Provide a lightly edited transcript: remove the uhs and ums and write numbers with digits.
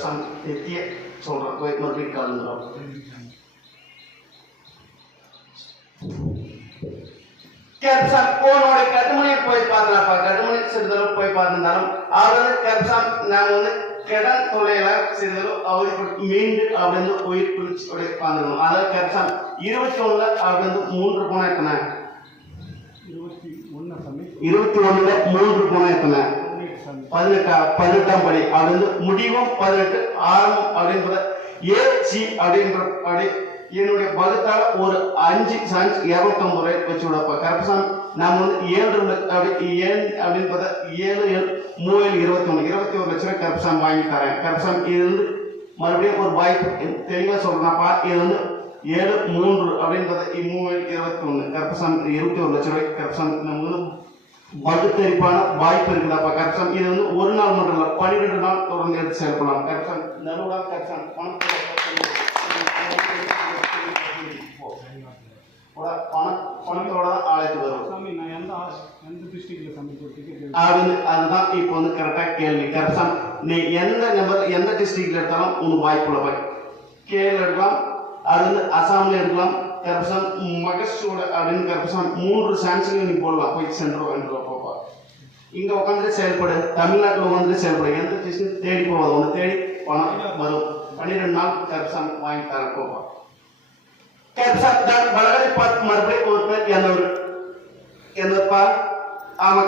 கப்சாம் எத்திய சொல்கிறோம் மறுபடியும் கலந்துடும். கப்சாம் உன்னோட கட்டுமணியை போய் பார்க்கலாம்ப்பா. கட்டுமணி சிறிதளவு போய் பார்த்திருந்தாலும் அவர் கப்சாம் நாம் கடன் தொலைல சிறிதளவு அவருக்கு மீண்டும் அப்படி உயிர் பிடிச்சி பார்த்துக்கணும். அதாவது கப்சாம் 21 அப்படி 3 போனா எத்தனை? 21 3 போனா எத்தனை? 18ஆம் படி. அப்படி முடிவும் 18 ஆரம்பம் அப்படின்றத ஏசி அப்படின்ற அப்படி என்னுடைய பகுத்தால ஒரு 5 சான்ஸ் 250 ரூபாய் வச்சு விடப்பா. கரெக்டாக நம்ம 7 அப்படி 7 அப்படின்றத 7 3 21 லட்ச ரூபாய் கரெக்டாக வாங்கி தரேன். கரெக்டாக இது மறுபடியும் ஒரு வாய்ப்பு தெளிவாக சொல்றேன்ப்பா. இது 7 3 அப்படின்றத 3 21 கரெக்டாக 21 லட்ச ரூபாய் கரெக்டாக நம்ம பகுத்தரிப்பான வாய்ப்பு இருக்குதாப்பா. கரெக்டாக இது ஒரு நாள் மட்டும் இல்லை, 12 நாள் தொடர்ந்து எடுத்து செயல்படலாம். கரெக்டாக நடுவில் கரெக்டாக பணத்தோட ஆலைக்கு வரும். அதுதான் இப்போ கரெக்டா கேள்வி. கரெக்டா நீ எந்த நம்பர் எந்த டிஸ்ட்ரிக்ட்ல எடுத்தாலும் உனக்கு வாய்ப்பு உள்ள கேரள எடுக்கலாம், அது அசாம்ல எடுக்கலாம். கரெக்டா மகசூட அப்படின்னு கரெக்டா 3 சான்ஸ்ல நீ போடலாம். போய் சென்ட்ரோ போப்பா இங்க உட்காந்துட்டு செயல்படு, தமிழ்நாட்டில் உட்காந்துட்டு செயல்படு. எந்த டிஸ்ட்ரிக்ட் தேடி போவாது, உனக்கு தேடி பணம் வரும். 12 நாள் கரெக்டா வாங்கி தர போப்பா. மறுபடியும் ஒரு பேர் என்னப்பா? ஆமா.